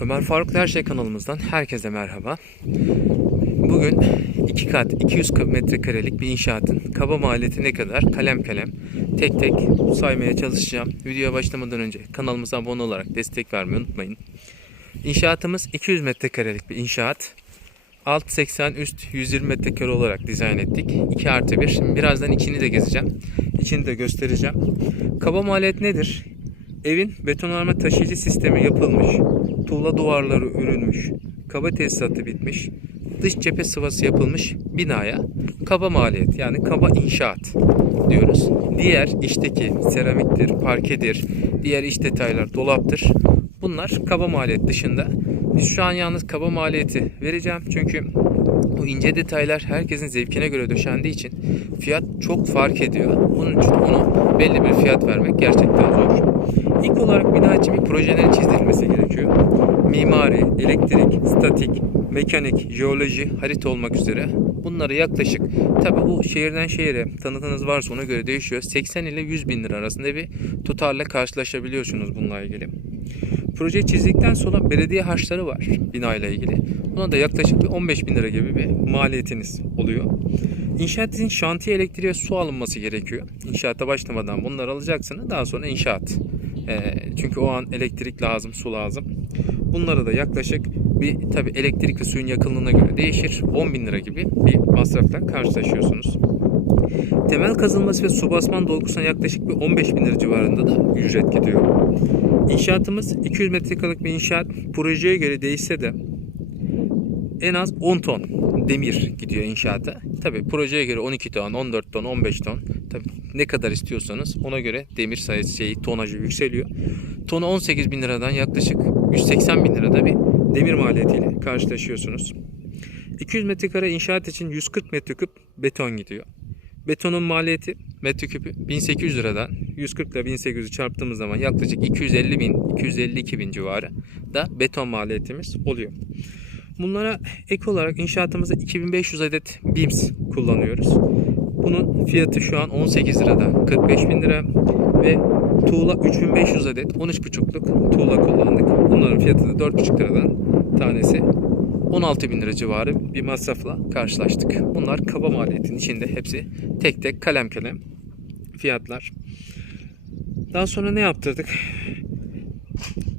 Ömer Faruk Her kanalımızdan herkese merhaba. Bugün 2 kat 200 metrekarelik bir inşaatın kaba maliyeti ne kadar kalem kalem tek tek saymaya çalışacağım. Videoya başlamadan önce kanalımıza abone olarak destek vermeyi unutmayın. İnşaatımız 200 metrekarelik bir inşaat. Alt 80 üst 120 metrekare olarak dizayn ettik. 2 artı 1. Şimdi birazdan içini de gezeceğim. İçini de göstereceğim. Kaba maliyet nedir? Evin betonarme taşıyıcı sistemi yapılmış. Tuğla duvarları örülmüş. Kaba tesisatı bitmiş. Dış cephe sıvası yapılmış binaya kaba maliyet yani kaba inşaat diyoruz. Diğer içteki seramiktir, parkedir, diğer iç detaylar dolaptır. Bunlar kaba maliyet dışında. Biz şu an yalnız kaba maliyeti vereceğim. Çünkü bu ince detaylar herkesin zevkine göre döşendiği için fiyat çok fark ediyor. Bunun için onu belli bir fiyat vermek gerçekten zor. İlk olarak bina için bir projelerin çizdirilmesi gerekiyor. Mimari, elektrik, statik, mekanik, jeoloji, harita olmak üzere bunları yaklaşık tabi bu şehirden şehire tanıtınız varsa ona göre değişiyor. 80 ile 100 bin lira arasında bir tutarla karşılaşabiliyorsunuz bununla ilgili. Projeyi çizdikten sonra belediye harçları var bina ile ilgili. Buna da yaklaşık bir 15 bin lira gibi bir maliyetiniz oluyor. İnşaat için şantiye elektriğe su alınması gerekiyor. İnşaata başlamadan bunları alacaksınız. Daha sonra inşaat. Ee, çünkü o an elektrik lazım, su lazım. Bunlara da yaklaşık bir tabi elektrik ve suyun yakınlığına göre değişir. 10 bin lira gibi bir masrafla karşılaşıyorsunuz. Temel kazılması ve su basman dolgusuna yaklaşık bir 15 bin lira civarında da ücret gidiyor. İnşaatımız 200 metrekarelik bir inşaat. Projeye göre değişse de en az 10 ton demir gidiyor inşaata. Tabi projeye göre 12 ton, 14 ton, 15 ton. Tabi ne kadar istiyorsanız ona göre demir sayısı şeyi tonajı yükseliyor. Tonu 18 bin liradan yaklaşık 180 bin lirada bir demir maliyetiyle karşılaşıyorsunuz. 200 metrekare inşaat için 140 metreküp beton gidiyor. Betonun maliyeti metreküpü 1800 liradan 140 ile 1800'ü çarptığımız zaman yaklaşık 250 bin, 252 bin civarı da beton maliyetimiz oluyor. Bunlara ek olarak inşaatımızda 2500 adet BIMS kullanıyoruz. Bunun fiyatı şu an 18 liradan 45 bin lira ve tuğla 3500 adet 13,5'luk tuğla kullandık. Bunların fiyatı da 4,5 liradan tanesi 16 bin lira civarı bir masrafla karşılaştık. Bunlar kaba maliyetin içinde hepsi tek tek kalem kalem fiyatlar. Daha sonra ne yaptırdık?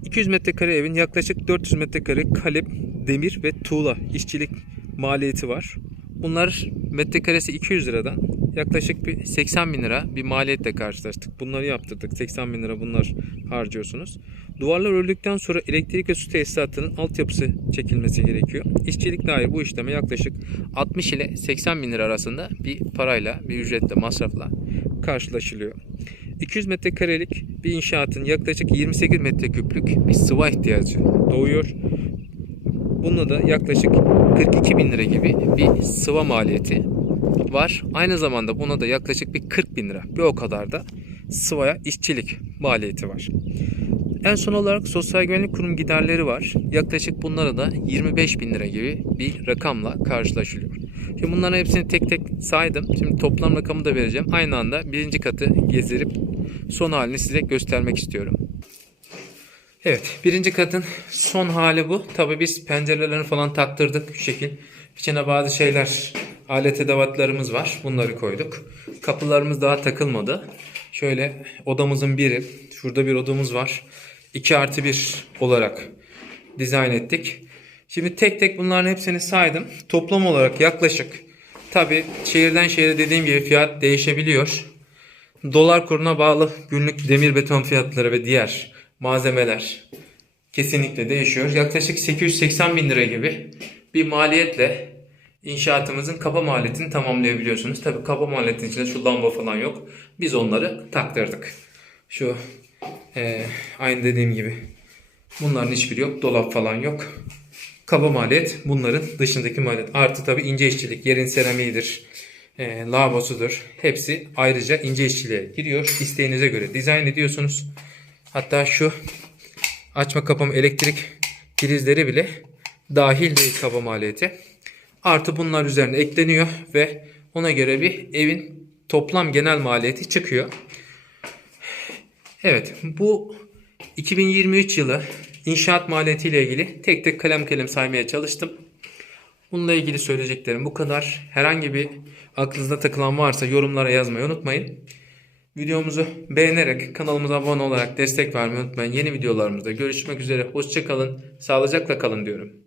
200 metrekare evin yaklaşık 400 metrekare kalem, demir ve tuğla işçilik maliyeti var. Bunlar metrekaresi 200 liradan yaklaşık bir 80 bin lira bir maliyetle karşılaştık. Bunları yaptırdık. 80 bin lira bunlar harcıyorsunuz. Duvarlar ördükten sonra elektrik ve su tesisatının altyapısı çekilmesi gerekiyor. İşçilik dair bu işleme yaklaşık 60 ile 80 bin lira arasında bir parayla, bir ücretle, masrafla karşılaşılıyor. 200 metrekarelik bir inşaatın yaklaşık 28 metreküplük bir sıva ihtiyacı doğuyor. Bununla da yaklaşık 42 bin lira gibi bir sıva maliyeti var. Aynı zamanda buna da yaklaşık bir 40 bin lira bir o kadar da sıvaya işçilik maliyeti var. En son olarak Sosyal Güvenlik Kurum giderleri var. Yaklaşık bunlara da 25 bin lira gibi bir rakamla karşılaşılıyor. Şimdi bunların hepsini tek tek saydım. Şimdi toplam rakamı da vereceğim. Aynı anda birinci katı gezdirip son halini size göstermek istiyorum. Evet birinci katın son hali bu. Tabi biz pencerelerini falan taktırdık şu şekil. İçine bazı şeyler alet edevatlarımız var. Bunları koyduk. Kapılarımız daha takılmadı. Şöyle odamızın biri. Şurada bir odamız var. 2 artı 1 olarak dizayn ettik. Şimdi tek tek bunların hepsini saydım. Toplam olarak yaklaşık tabi şehirden şehire dediğim gibi fiyat değişebiliyor. Dolar kuruna bağlı günlük demir beton fiyatları ve diğer malzemeler kesinlikle değişiyor. Yaklaşık 880 bin lira gibi bir maliyetle inşaatımızın kaba maliyetini tamamlayabiliyorsunuz. Tabi kaba maliyetin içinde şu lamba falan yok. Biz onları taktırdık. Şu e, aynı dediğim gibi bunların hiçbiri yok. Dolap falan yok. Kaba maliyet bunların dışındaki maliyet. Artı tabi ince işçilik. Yerin seramiğidir. E, lavabosudur. Hepsi ayrıca ince işçiliğe giriyor. İsteğinize göre dizayn ediyorsunuz. Hatta şu açma kapama elektrik prizleri bile dahil değil kaba maliyeti. Artı bunlar üzerine ekleniyor ve ona göre bir evin toplam genel maliyeti çıkıyor. Evet bu 2023 yılı İnşaat maliyetiyle ilgili tek tek kalem kalem saymaya çalıştım. Bununla ilgili söyleyeceklerim bu kadar. Herhangi bir aklınızda takılan varsa yorumlara yazmayı unutmayın. Videomuzu beğenerek kanalımıza abone olarak destek vermeyi unutmayın. Yeni videolarımızda görüşmek üzere. Hoşçakalın. Sağlıcakla kalın diyorum.